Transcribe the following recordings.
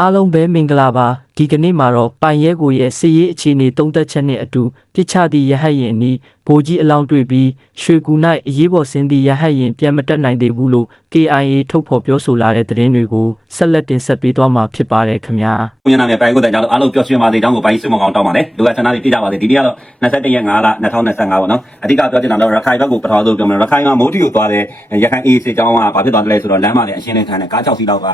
အားလုံးပဲမင်္ဂလာပါဒီကနေ့မှာတော့ပိုင်ရဲကိုရဲ့စီရေးအခြေအနေသုံးသက်ချက်နဲ့အတူပြစ်ချသည့်ရဟတ်ရင်အနီးဗိုလ်ကြီးအလောင်းတွေ့ပြီးရွှေကူ၌အရေးပေါ်ဆင်းသည့်ရဟတ်ရင်ပြန်မတက်နိုင်သေးဘူးလို့ KIA ထုတ်ဖော်ပြောဆိုလာတဲ့သတင်းတွေကိုဆက်လက်တင်ဆက်ပေးသွားမှာဖြစ်ပါတယ်ခင်ဗျာကိုရနာနဲ့ပိုင်ကိုတိုင်ကြတော့အားလုံးပျော်ရွှင်ပါစေတောင်းကိုပိုင်စုမကောင်တောင်းပါတယ်လူကဆန္ဒတွေပြကြပါစေဒီနေ့ကတော့21ရက်5လ2025ပေါ့နော်အဓိကပြောချင်တာတော့ရခိုင်ဘက်ကိုပထမဆုံးပြောမယ်ရခိုင်မှာမိုးတီကိုသွားတဲ့ရခိုင်အေးစစ်ကြောင်းကဘာဖြစ်သွားတယ်လဲဆိုတော့လမ်းမှာလည်းအရှင်းနဲ့ခံတဲ့ကား6စီးလောက်က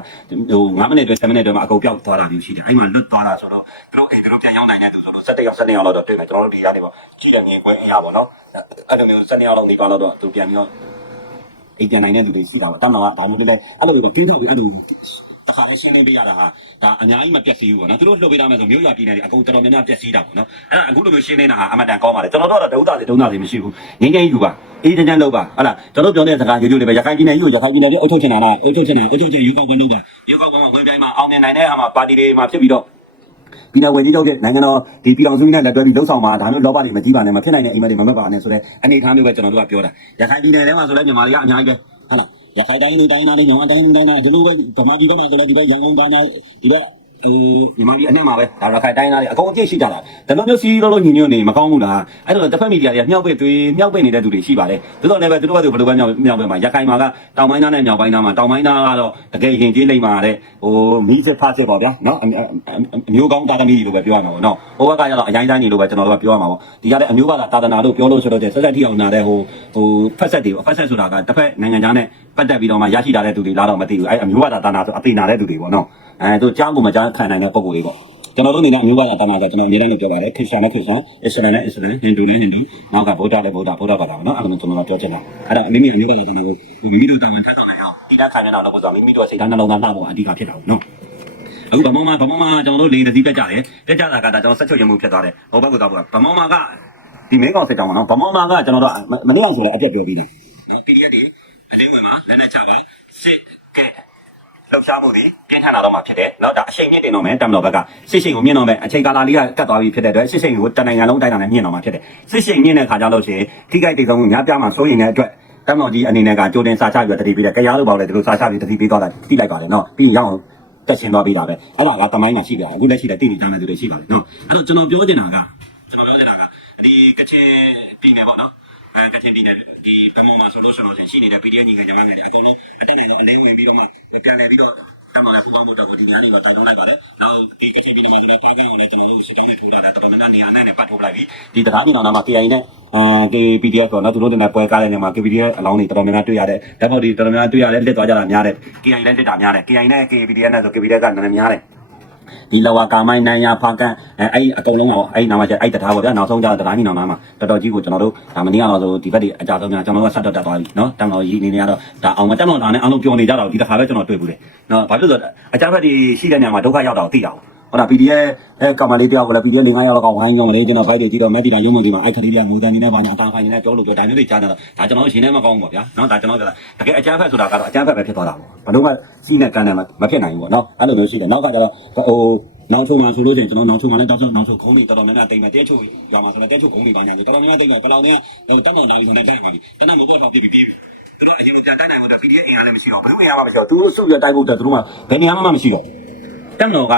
ဟို9မိနစ်တွင်10မိနစ်တွင်မှာအကုန်ပြောက်သွားတာမျိုးရှိတယ်အဲ့မှာလွတ်သွားတာဆိုတော့ကျွန်တော်အိမ်ကတော့ပြန်ရောက်နိုင်တဲ့သူဆိုတော့17ရောက်17ရောက်လောက်တော့တွေ့မယ်ကျွန်တော်တို့ဒီကနေပေါ့ ကြည့်တယ်မြင်ခွင့်အရာပေါ့နော်အဲ့လိုမျိုး17ရောက်လောက်နေသွားတော့သူပြန်ပြီးတော့အိမ်ပြန်နိုင်တဲ့သူတွေရှိတာပေါ့တမန်တော်ကဒါမျိုးလေးလဲအဲ့လိုမျိုးကင်းထောက်ပြီးအဲ့လိုတခါလေးရှင်းလင်းပေးရတာဟာဒါအများကြီးမပြတ်စည်းဘူးပေါ့နော်သူတို့လှုပ်ပေးတာမဲ့ဆိုမျိုးရပြည်နယ်တွေအကုန်တော်တော်များများပြတ်စည်းတာပေါ့နော်အဲ့ဒါအခုလိုမျိုးရှင်းနေတာဟာအမတန်ကောင်းပါလေကျွန်တော်တို့ကတော့ဒုက္ခတွေဒုက္ခတွေမရှိဘူးငင်းငင်းယူပါအေးချမ်းချမ်းလုပ်ပါဟုတ်လားကျွန်တော်တို့ပြောတဲ့စကားရိုးရိုးလေးပဲရခိုင်ပြည်နယ်ယူရခိုင်ပြည်နယ်ပြည်အုပ်ချုပ်ချင်တာလားအုပ်ချုပ်ချင်တာအုပ်ချုပ်ချင်ယူကောက်ပွဲလုပ်ပါယူကောက်ပွဲမှာဝင်ပြိုင်မှာအောင်မြင်နိုင်တဲ့ဟာမှာပါတီတွေမှာဖြစ်ပြီးတော့ ပြည်နယ်ဝင်ကြီးချုပ်တဲ့နိုင်ငံတော်ဒီပြည်တော်စုနဲ့လက်တွဲပြီးလှုပ်ဆောင်မှာဒါမျိုးလောဘတွေမကြီးပါနဲ့မဖြစ်နိုင်တဲ့အိမ်မက်တွေမမက်ပါနဲ့ဆိုတဲ့အနေအထားမျိုးပဲကျွန်တော်တို့ကပြောတာရခိုင်ပြည်နယ်ထဲမှာဆိုလဲမြန်မာတွေကအများကြီးပဲဟုတ်လားရခိုင်တိုင်းလူတိုင်းသားတွေမြန်မာတိုင်းလူတိုင်းသားဒီလိုပဲဗမာပြည်ထဲမှာဆိုလဲဒီဘက်ရန်ကုန်တိုင်းသားဒီဘက် အေးဒီမကြီးအနဲ့မှာပဲဒါရခိုင်တိုင်းသားတွေအကုန်အကျင့်ရှိကြတာဒါလိုမျိုးစီးလို့လို့ညီညွတ်နေမကောင်းဘူးလားအဲ့တော့တစ်ဖက်မီဒီယာတွေကမြောက်ပိတ်သွေးမြောက်ပိတ်နေတဲ့သူတွေရှိပါတယ်သို့တော်လည်းပဲသူတို့ကသူဘယ်လိုပဲမြောက်မြောက်ပိတ်မှာရခိုင်မှာကတောင်ပိုင်းသားနဲ့မြောက်ပိုင်းသားမှာတောင်ပိုင်းသားကတော့တကယ်ရင်ကျေးလိမ့်မှာတဲ့ဟိုမီးစစ်ဖတ်စစ်ပေါ့ဗျာနော်အမျိုးကောင်းတာသမီလို့ပဲပြောရမှာပေါ့နော်ဟိုဘက်ကကျတော့အရင်တိုင်းနေလို့ပဲကျွန်တော်တို့ကပြောရမှာပေါ့ဒီကလည်းအမျိုးဘာသာတာသနာလို့ပြောလို့ဆိုတော့ဆက်ဆက်ထိအောင်နာတဲ့ဟိုဟိုဖက်ဆက်တွေပေါ့ဖက်ဆက်ဆိုတာကတစ်ဖက်နိုင်ငံသားနဲ့ပတ်သက်ပြီးတော့မှရရှိလာတဲ့သူတွေလားတော့မသိဘူးအဲအမျိုးဘာသာတာနာဆိုအသိနာတဲ့သူတွေပေါ့နော် အဲသူကြားကိုမကြားခံနိုင်တဲ့ပုံကိုယ်တွေပေါ့ကျွန်တော်တို့အနေနဲ့အမျိုးဘာသာတာနာကကျွန်တော်အများနဲ့ပြောပါတယ်ခရစ်ယာန်နဲ့ခရစ်ယာန်အစ္စလာမ်နဲ့အစ္စလာမ်ဟိန္ဒူနဲ့ဟိန္ဒူနောက်ကဗုဒ္ဓနဲ့ဗုဒ္ဓဗုဒ္ဓဘာသာပေါ့နော်အဲ့လိုကျွန်တော်ပြောချင်တာအဲ့ဒါမိမိအမျိုးဘာသာတာနာကိုမိမိတို့တာဝန်ထမ်းဆောင်နိုင်အောင်တိကျခံရအောင်လို့ဆိုတော့မိမိတို့စိတ်ဓာတ်နှလုံးသားလှဖို့အဓိကဖြစ်တာပေါ့နော်အခုဗမောမှာဗမောမှာကျွန်တော်တို့လိန်တစ်စီးပြတ်ကြတယ်ပြတ်ကြတာကဒါကျွန်တော်ဆက်ချုပ်ရမှုဖြစ်သွားတယ်ဟိုဘက်ကသွားဖို့ဗမောမှာကဒီမင်းကောင်စစ်ကြောင်းပါနော်ဗမောမှာကကျွန်တော်တို့မနေ့ကဆိုလည်းအပြက်ပြောပြီးတာနော် PDF တွေအလင်းဝင်မှာလက်နဲ့ချပါစစ်ကဲ လှုပ်ရှားမှုတွေပြင်းထန်လာတော့မှဖြစ်တယ်။နောက်ဒါအချိန်မြင့်တင်တော့မယ်တမတော်ဘက်ကစစ်ရှိန်ကိုမြင့်တော့မယ်အချိန်ကာလလေးကကတ်သွားပြီဖြစ်တဲ့အတွက်စစ်ရှိန်ကိုတနင်္ဂနွေလုံးတိုင်းတာနဲ့မြင့်တော့မှဖြစ်တယ်။စစ်ရှိန်မြင့်တဲ့ခါကျတော့ရှင်ထိခိုက်တိတ်ဆုံးမှုများပြားမှစိုးရင်တဲ့အတွက်တမတော်ကြီးအနေနဲ့ကကြိုတင်စာချပြီးတတိပေးတယ်။ကြရားလို့ပေါ့လေဒီလိုစာချပြီးတတိပေးသွားတာတိလိုက်ပါတယ်နော်။ပြီးရင်ရအောင်တက်ရှင်သွားပေးတာပဲအဲ့ဒါကတမိုင်းမှာရှိပြအခုလက်ရှိလည်းတည်နေကြတဲ့သူတွေရှိပါတယ်နော်အဲ့တော့ကျွန်တော်ပြောချင်တာကကျွန်တော်ပြောချင်တာကဒီကချင်ပြည်နယ်ပေါ့နော် အဲကချင်ပြည်နယ်ဒီဘက်မှမှာဆိုလို့ဆိုလို့ရှိရင်ရှိနေတဲ့ PDF ညီကညီမငယ်တွေအကုန်လုံးအတက်နိုင်ဆုံးအလင်းဝင်ပြီးတော့မှပြန်လည်ပြီးတော့တမန်လည်းပူပေါင်းဖို့တော့ဒီညနေတော့တာတောင်းလိုက်ပါတယ်။နောက်ဒီကချင်ပြည်နယ်မှာကျွန်တော်တားကန်ကိုလည်းကျွန်တော်တို့စစ်တမ်းနဲ့ထိုးလာတယ်တော်တော်များများနေရာနဲ့နဲ့ပတ်ထိုးလိုက်ပြီ။ဒီတရားပြည်တော်နာမှာ KI နဲ့အဲ KPDF ဆိုတော့သူတို့တင်ပွဲကားတဲ့နေရာမှာ KPDF အလောင်းတွေတော်တော်များများတွေ့ရတယ်။ဓာတ်ပေါက်တွေတော်တော်များများတွေ့ရတယ်လက်သွားကြတာများတယ်။ KI လည်းလက်တာများတယ်။ KI နဲ့ KPDF နဲ့ဆို KPDF ကနည်းနည်းများတယ်။ ဒီလဝကာမိုင်းနိုင်ရဖာကန်အဲအဲ့အကုန်လုံးကအဲ့နာမှာကျအဲ့တထားပေါ့ဗျာနောက်ဆုံးကျတော့တရားညီနောင်နာမှာတော်တော်ကြီးကိုကျွန်တော်တို့ဒါမနေ့ကတော့ဆိုဒီဘက်တွေအကြဆုံးများကျွန်တော်တို့ကဆက်တော့တက်သွားပြီနော်တမတော်ကြီးအနေနဲ့ကတော့ဒါအောင်မတက်တော့တာနဲ့အားလုံးပျော်နေကြတော့ဒီတစ်ခါပဲကျွန်တော်တွေ့ဘူးလေနော်ဘာဖြစ်လို့ဆိုအကြဘက်တွေရှိတဲ့နေရာမှာဒုက္ခရောက်တာကိုသိတာ ဟုတ်လား PDF အဲကမလေးတယောက်ကလည်း PDF 5ရောက်လောက်ဝိုင်းကြောင်းမလေးကျွန်တော်ဖိုက်တွေကြည့်တော့မက်တီတာရုံးမကြီးမှာအဲ့ခလေးတွေကငိုတန်နေနဲ့ဘာညာအတားခိုင်းနေနဲ့ပြောလို့ပြောဒါမျိုးတွေကြားတော့ဒါကျွန်တော်တို့ရှင်ထဲမကောင်းဘူးပေါ့ဗျာနော်ဒါကျွန်တော်ပြောတာတကယ်အကြဘက်ဆိုတာကတော့အကြဘက်ပဲဖြစ်သွားတာပေါ့ဘလို့မှစီးနဲ့ကန်တယ်မဖြစ်နိုင်ဘူးပေါ့နော်အဲ့လိုမျိုးရှိတယ်နောက်ကကျတော့ဟိုနောက်ချုံမှာဆိုလို့ရှိရင်ကျွန်တော်နောက်ချုံမှာလည်းတောက်ချက်နောက်ချုံခုံးနေတော်တော်များများတိမ်မယ်တဲချုံရွာမှာဆိုလည်းတဲချုံခုံးနေတိုင်းတယ်တော်တော်များများတိမ်မယ်ကလောင်နဲ့တက်တော့နေပြီဆိုတဲ့ကြိုက်ပါပြီတနမဘောတော့ပြီးပြီပြီသူတို့အရင်ကပြန်တိုင်းနိုင်ဖို့အတွက် PDF အင်အားလည်းမရှိတော့ဘူးဘယ်လိုအင်အားမှမရှိတော့သူတို့စုရတိုက်ဖို့အတွက်သူတို့ကဘယ်နေရာမှမရှိတော့တက်တော့က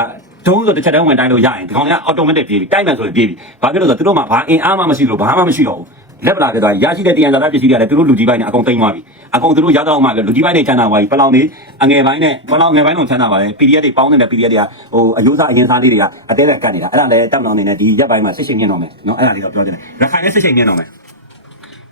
ဒုံးဆိုတစ်ချက်တည်းဝင်တိုင်းလို့ရရင်ဒီကောင်က automatic ပြေးပြီတိုက်မယ်ဆိုရင်ပြေးပြီဘာဖြစ်လို့လဲဆိုတော့သူတို့မှဘာအင်အားမှမရှိလို့ဘာမှမရှိတော့ဘူးလက်ပလာတဲ့သားရရှိတဲ့တရားစာပစ္စည်းတွေကလည်းသူတို့လူကြီးပိုင်းနဲ့အကုန်သိမ်းသွားပြီအကုန်သူတို့ရတော့မှလူကြီးပိုင်းနဲ့ချမ်းသာသွားပြီပလောင်တွေအငယ်ပိုင်းနဲ့ပလောင်ငယ်ပိုင်းတော့ချမ်းသာပါတယ် PDF တွေပေါင်းနေတဲ့ PDF တွေကဟိုအယိုးစားအရင်စားလေးတွေကအသေးသေးကတ်နေတာအဲ့ဒါလည်းတောက်တောင်နေနဲ့ဒီရက်ပိုင်းမှာဆစ်ရှိမြင့်တော့မယ်နော်အဲ့ဒါလေးတော့ပြောတယ်ရခိုင်နဲ့ဆစ်ရှိမြင့်တော့မယ်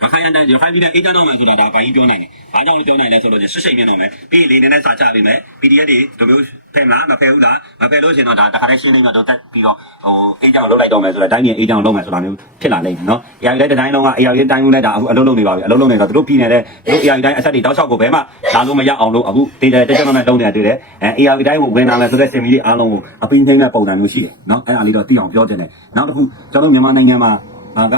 ရခိုင်အတိုင်းရခိုင်ပြည်နယ်အေးချမ်းတော့မယ်ဆိုတာဒါဘာကြီးပြောနိုင်လဲ။ဘာကြောင့်လဲပြောနိုင်လဲဆိုတော့ရှစ်ရှိန်နေတော့မယ်။ပြီးရင်ဒီနေနဲ့စာချပေးမယ်။ PDF တွေဒီမျိုးဖယ်မလားမဖယ်ဘူးလားမဖယ်လို့ရှင်တော့ဒါတခါတည်းရှင်းနေမှာတော့တက်ပြီးတော့ဟိုအေးချမ်းလောက်လိုက်တော့မယ်ဆိုတာတိုင်းပြည်အေးချမ်းလောက်မယ်ဆိုတာမျိုးဖြစ်လာနိုင်တယ်နော်။အေရီတိုင်းတိုင်းလုံးကအေရီတိုင်းဦးနဲ့ဒါအခုအလုံးလုံးနေပါပြီ။အလုံးလုံးနေတော့တို့ပြည်နယ်တဲ့တို့အေရီတိုင်းအဆက်တွေတောက်လျှောက်ကိုဘယ်မှလာလို့မရအောင်လို့အခုတေးတယ်တက်ချက်တော့နဲ့လုံးနေတာတွေ့တယ်။အဲအေရီတိုင်းကိုဝင်လာမယ်ဆိုတဲ့စင်မီလေးအားလုံးကိုအပင်းနှိမ့်တဲ့ပုံစံမျိုးရှိတယ်နော်။အဲအားလေးတော့သိအောင်ပြောတင်တယ်။နောက်တစ်ခုကျွန်တော်မြန်မာနိုင်ငံမှာအာက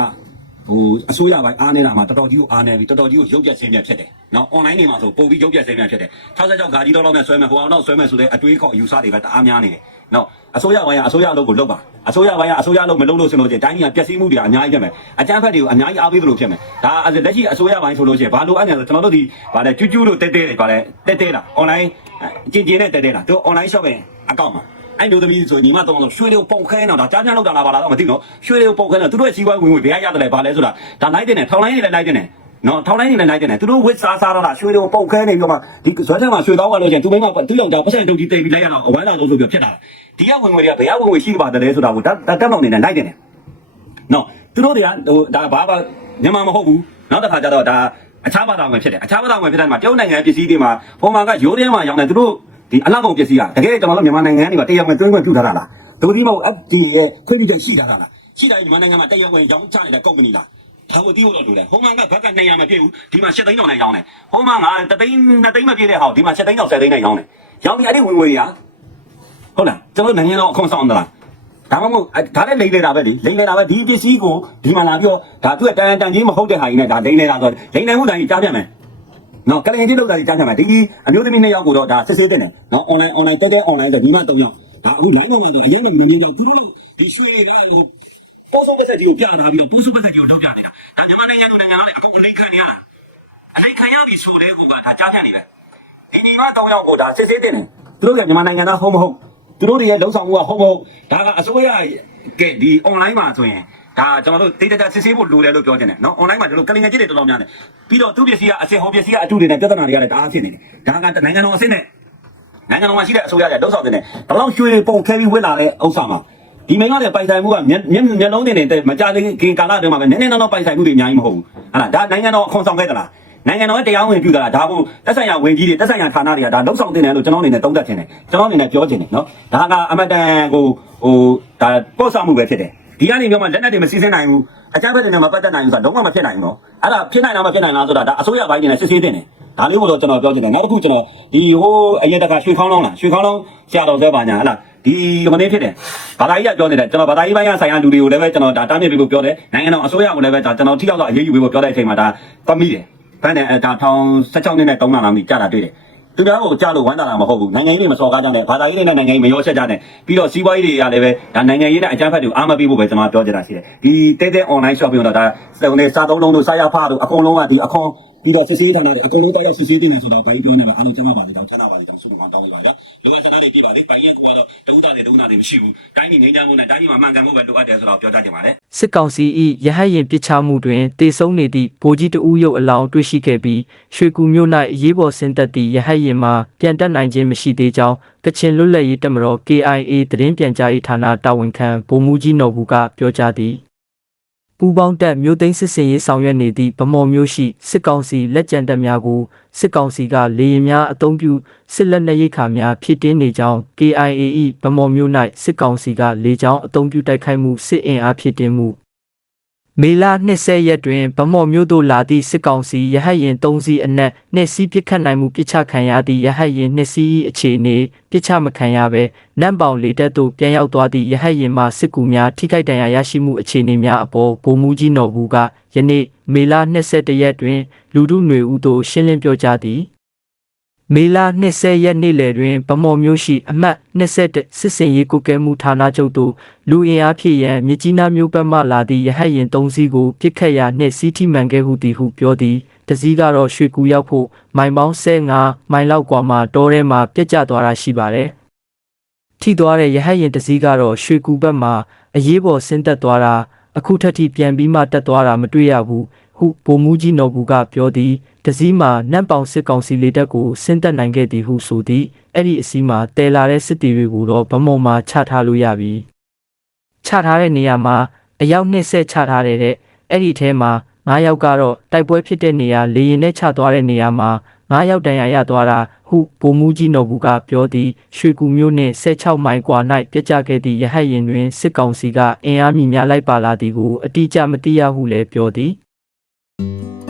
ဟိုအစိုးရပိုင်းအားနေတာမှာတော်တော်ကြီးကိုအားနေပြီတော်တော်ကြီးကိုရုပ်ပြက်ဆင်းပြက်ဖြစ်တယ်။နော် online တွေမှာဆိုပို့ပြီးရုပ်ပြက်ဆင်းပြက်ဖြစ်တယ်။66ဂါကြီးတော့တော့နဲ့ဆွဲမယ်ဟိုအောင်တော့ဆွဲမယ်ဆိုတဲ့အတွေးခေါ်အယူဆတွေပဲတအားများနေတယ်။နော်အစိုးရပိုင်းကအစိုးရအလုပ်ကိုလုပ်ပါအစိုးရပိုင်းကအစိုးရအလုပ်မလုပ်လို့ဆိုလို့ချင်းတိုင်းပြည်ကပျက်စီးမှုတွေကအများကြီးဖြစ်မယ်။အကြမ်းဖက်တွေကိုအများကြီးအားပေးသလိုဖြစ်မယ်။ဒါလက်ရှိအစိုးရပိုင်းဆိုလို့ချင်းဘာလို့အဲ့နေလဲကျွန်တော်တို့ဒီဗာလဲကျူးကျူးတို့တဲတဲတွေဗာလဲတဲတဲလား online ကျင်ကျင်နဲ့တဲတဲလားသူ online shopping အကောင့်မှာ အဲ့မျိုးသမီးဆိုညီမတော့ရွှေလေးကိုပုံခဲနေတာဒါကြားကြားလောက်တာလားပါလားတော့မသိတော့ရွှေလေးကိုပုံခဲနေတာသူတို့ရဲ့စီးပွားဝင်ဝင်ဘယ်ရရတယ်လဲဘာလဲဆိုတာဒါလိုက်တင်တယ်ထောင်လိုင်းနေလည်းလိုက်တင်တယ်နော်ထောင်လိုင်းနေလည်းလိုက်တင်တယ်သူတို့ဝစ်စားစားတော့ရွှေလေးကိုပုံခဲနေပြီးတော့မှဒီဇွဲချမ်းမှာရွှေတောင်းရလို့ချင်းသူမိမသူ့ယောက်ျားပတ်စံတုတ်ကြီးတိတ်ပြီးလိုက်ရတော့အဝမ်းသာဆုံးဆိုပြီးဖြစ်တာဒီကဝင်ဝင်တွေကဘယ်ရဝင်ဝင်ရှိပါတယ်လဲဆိုတာကိုတက်တက်မောင်နေနဲ့လိုက်တင်တယ်နော်သူတို့တွေကဟိုဒါဘာဘာမြန်မာမဟုတ်ဘူးနောက်တစ်ခါကျတော့ဒါအခြားဘာသာဝင်ဖြစ်တယ်အခြားဘာသာဝင်ဖြစ်တဲ့မှာတရုတ်နိုင်ငံပစ္စည်းတွေမှာဟိုမှာကရိုးရဲမှာရောင်းတယ်သူတို့ ဒီအလောက်ကုန်ပစ္စည်းကတကယ်ကျွန်တော်တို့မြန်မာနိုင်ငံတွေကတရားဝင်သွင်းခွင့်ပြုထားတာလားဒုတိယမဟုတ် FDA ရဲ့ခွင့်ပြုချက်ရှိထားတာလားရှိတာမြန်မာနိုင်ငံမှာတရားဝင်ရောင်းချနေတဲ့ကုမ္ပဏီလားဘာလို့တီးလို့လို့လဲဟိုမှာကဘက်က200မပြည့်ဘူးဒီမှာ7သိန်းတောင်နဲ့ရောင်းတယ်ဟိုမှာငါ3သိန်း2သိန်းမပြည့်တဲ့ဟာဒီမှာ7သိန်းတောင်7သိန်းနဲ့ရောင်းတယ်ရောင်းပြီးအဲ့ဒီဝင်ဝင်တွေကဟုတ်လားကျွန်တော်နိုင်ငံတော်အခွန်ဆောင်သလားဒါမှမဟုတ်အဲ့ဒါလည်းလိမ့်နေတာပဲလေလိမ့်နေတာပဲဒီပစ္စည်းကိုဒီမှာလာပြီးတော့ဒါသူကတန်တန်ကြီးမဟုတ်တဲ့ဟာကြီးနဲ့ဒါလိမ့်နေတာဆိုတော့လိမ့်နေမှုတိုင်းကြားပြမယ် နော်ကလင်ကြီးလောက်တာကြီးကြားပြမယ်ဒီအမျိုးသမီးနှစ်ယောက်ကိုတော့ဒါစစ်စစ်တင်တယ်နော် online online တက်တဲ့ online ဆိုဒီမှာ၃ယောက်ဒါအခု line ပေါ်မှာဆိုအရင်ကမမြင်တော့သူတို့လို့ဒီရွှေတွေကဟိုပို့ဆိုပတ်သက်ကြီးကိုပြထားပြီးတော့ပို့ဆိုပတ်သက်ကြီးကိုထုတ်ပြနေတာဒါမြန်မာနိုင်ငံသူနိုင်ငံသားတွေအကုန်အလိခံနေရတာအလိခံရပြီဆိုတဲ့ကောကဒါကြားပြနေပဲဒီညီမ၃ယောက်ကိုဒါစစ်စစ်တင်တယ်သူတို့ကမြန်မာနိုင်ငံသားဟုတ်မဟုတ်သူတို့တွေရဲ့လုံဆောင်မှုကဟုတ်မဟုတ်ဒါကအစိုးရကဒီ online မှာဆိုရင် ဒါကျွန်တော်တို့ data စစ်ဆေးဖို့လိုတယ်လို့ပြောချင်တယ်နော် online မှာဒီလိုကလင်ငယ်ကြီးတွေတော်တော်များတယ်ပြီးတော့သူပစ္စည်းကအစင်ဟောပစ္စည်းကအတူတွေနဲ့ပြဿနာတွေကလည်းတအားဖြစ်နေတယ်ဒါကနိုင်ငံတော်အဆင့်နဲ့နိုင်ငံတော်မှာရှိတဲ့အစိုးရရဲ့လုံဆောင်တဲ့နဲ့ဘလောက်ရွှေပုံခဲပြီးဝင်လာတဲ့ဥစ္စာမှာဒီမိန်းကလည်းပိုင်ဆိုင်မှုကမျက်မျက်မျက်လုံးတွေနဲ့မကြသေးခင်ကာလအတွင်းမှာပဲနည်းနည်းတော့ပိုင်ဆိုင်မှုတွေအများကြီးမဟုတ်ဘူးဟာလားဒါနိုင်ငံတော်အခွန်ဆောင်ခဲ့သလားနိုင်ငံတော်ရဲ့တရားဝင်ပြုတာဒါကိုတက်ဆိုင်ရာဝင်ကြီးတွေတက်ဆိုင်ရာဌာနတွေကဒါလုံဆောင်တင်တယ်လို့ကျွန်တော်အနေနဲ့သုံးသပ်ချင်တယ်ကျွန်တော်အနေနဲ့ပြောချင်တယ်နော်ဒါကအမတန်ကိုဟိုဒါပို့ဆောင်မှုပဲဖြစ်တယ် ဒီကနေမျိုးမှလက်နက်တွေမစီစဉ်နိုင်ဘူးအကြမ်းဖက်တွေနဲ့မပတ်သက်နိုင်ဘူးဆိုတာလုံးဝမဖြစ်နိုင်ဘူးနော်အဲ့ဒါဖြစ်နိုင်လားမဖြစ်နိုင်လားဆိုတာဒါအစိုးရဘိုင်းနေနဲ့စစ်ဆေးတင်တယ်ဒါလေးကိုတော့ကျွန်တော်ပြောချင်တယ်နောက်တစ်ခုကျွန်တော်ဒီဟိုအရင်တခါရွှေခေါင်းလောင်းလားရွှေခေါင်းလောင်းဆရာတော်ဆဲပါညာဟလားဒီမနေ့ဖြစ်တယ်ဘာသာရေးကပြောနေတယ်ကျွန်တော်ဘာသာရေးဘိုင်းကဆိုင်ရာလူတွေကိုလည်းပဲကျွန်တော်ဒါတားမြစ်ပေးဖို့ပြောတယ်နိုင်ငံတော်အစိုးရကိုလည်းပဲဒါကျွန်တော်ထိရောက်တော့အရေးယူပေးဖို့ပြောတဲ့အချိန်မှာဒါပတ်မိတယ်ဘယ်နဲ့အဲဒါထောင်16နှစ်နဲ့3လလောက်မိကြာတာတွေ့တယ် သူများကိုကြားလို့ဝမ်းသာတာမဟုတ်ဘူးနိုင်ငံရေးတွေမစော်ကားကြနဲ့ဘာသာရေးတွေနဲ့နိုင်ငံရေးမရောဆက်ကြနဲ့ပြီးတော့စီးပွားရေးတွေကလည်းပဲဒါနိုင်ငံရေးနဲ့အကြမ်းဖက်တွေအားမပေးဖို့ပဲကျွန်တော်ပြောချင်တာရှိတယ်ဒီတဲတဲ online shopping တော့ဒါစက်နေစားသုံးလုံးတို့စားရဖားတို့အကုန်လုံးကဒီအခွန် ပြီးတော့စစ်ဆေးဌာနတွေအကုန်လုံးတောက်ရောက်စစ်ဆေးတင်တယ်ဆိုတော့ဘာကြီးပြောနေမှာအားလုံးကျမ်းပါပါလေကြောင်းချမ်းသာပါလေကြောင်းဆုမကောင်းတောင်းပါကြလိုအပ်တဲ့တွေပြပါလေပိုင်ရင်ကိုကတော့တဝူတာတွေတဝူနာတွေမရှိဘူးတိုင်းပြည်ငြိမ်းချမ်းမှုနဲ့တိုင်းပြည်မှာမှန်ကန်မှုပဲလိုအပ်တယ်ဆိုတော့ပြောကြချင်ပါတယ်စစ်ကောင်စီ၏ရဟတ်ရင်ပစ်ချမှုတွင်တေဆုံးနေသည့်ဗိုလ်ကြီးတဦးရုပ်အလောင်းတွေ့ရှိခဲ့ပြီးရွှေကူမြို့၌အရေးပေါ်ဆင်းသက်သည့်ရဟတ်ရင်မှာပြန်တက်နိုင်ခြင်းမရှိသေးကြောင်းကချင်လွတ်လပ်ရေးတပ်မတော် KIA သတင်းပြန်ကြားရေးဌာနတာဝန်ခံဗိုလ်မှူးကြီးနော်ဘူးကပြောကြားသည် ပူပေါင်းတပ်မြို့သိမ်းစစ်စင်ရေးဆောင်ရွက်နေသည့်ဗမော်မျိုးရှိစစ်ကောင်စီလက်ကျန်တပ်များကိုစစ်ကောင်စီကလေရင်များအုံပြုစစ်လက်နက်ရိတ်ခါများဖြစ်တင်းနေကြောင်း KIA ၏ဗမော်မျိုး၌စစ်ကောင်စီကလေကြောင်းအုံပြုတိုက်ခိုက်မှုစစ်အင်အားဖြစ်တင်းမှု မေလ20ရက်တွင်ဗမော်မြို့သို့လာသည့်စစ်ကောင်စီရဟတ်ရင်3စီးအနက်နှက်စီးပစ်ခတ်နိုင်မှုပစ်ချခံရသည့်ရဟတ်ရင်2စီး၏အခြေအနေပစ်ချမခံရဘဲနမ်ပေါင်လေတက်သို့ပြန်ရောက်သွားသည့်ရဟတ်ရင်မှစစ်ကူများထိခိုက်ဒဏ်ရာရရှိမှုအခြေအနေများအပေါ်ဗိုလ်မှူးကြီးနော်ဘူးကယနေ့မေလ21ရက်တွင်လူထုຫນွေဦးသို့ရှင်းလင်းပြောကြားသည် မေလ20ရက်နေ့လယ်တွင်ဗမော်မျိုးရှိအမှတ်21စစ်စင်ရေးကုကဲမှုဌာနချုပ်သို့လူအင်အားဖြည့်ရန်မြကြီးနားမျိုးပတ်မှလာသည့်ရဟတ်ရင်၃စီးကိုပြစ်ခတ်ရာနှင့်စီးထိမှန်ခဲ့ဟုသည်ဟုပြောသည်တစည်းကတော့ရွှေကူရောက်ဖို့မိုင်ပေါင်း15မိုင်လောက်ကွာမှတောထဲမှာပြက်ကျသွားတာရှိပါတယ်ထိသွားတဲ့ရဟတ်ရင်တစည်းကတော့ရွှေကူဘက်မှာအရေးပေါ်ဆင်းသက်သွားတာအခုထက်ထိပြန်ပြီးမှတက်သွားတာမတွေ့ရဘူး ဟုဗိုလ်မှူးကြီးနော်ဘူးကပြောသည်တစည်းမှာနတ်ပေါင်စစ်ကောင်စီလေတပ်ကိုဆင်းသက်နိုင်ခဲ့သည်ဟုဆိုသည်အဲ့ဒီအစည်းမှာတဲလာတဲ့စစ်တီတွေကိုတော့ဗမုံမှာချထားလို့ရပြီချထားတဲ့နေရာမှာအယောက်20ချထားတဲ့တဲ့အဲ့ဒီထဲမှာ9ယောက်ကတော့တိုက်ပွဲဖြစ်တဲ့နေရာလေရင်နဲ့ချသွားတဲ့နေရာမှာ9ယောက်တန်ရာရသွားတာဟုဗိုလ်မှူးကြီးနော်ဘူးကပြောသည်ရွှေကူမျိုးနှင့်16မိုင်ကွာ၌ပြစ်ကျခဲ့သည့်ရဟတ်ရင်တွင်စစ်ကောင်စီကအင်အားမြများလိုက်ပါလာသည်ကိုအတိအကျမသိရဟုလည်းပြောသည် Thank you.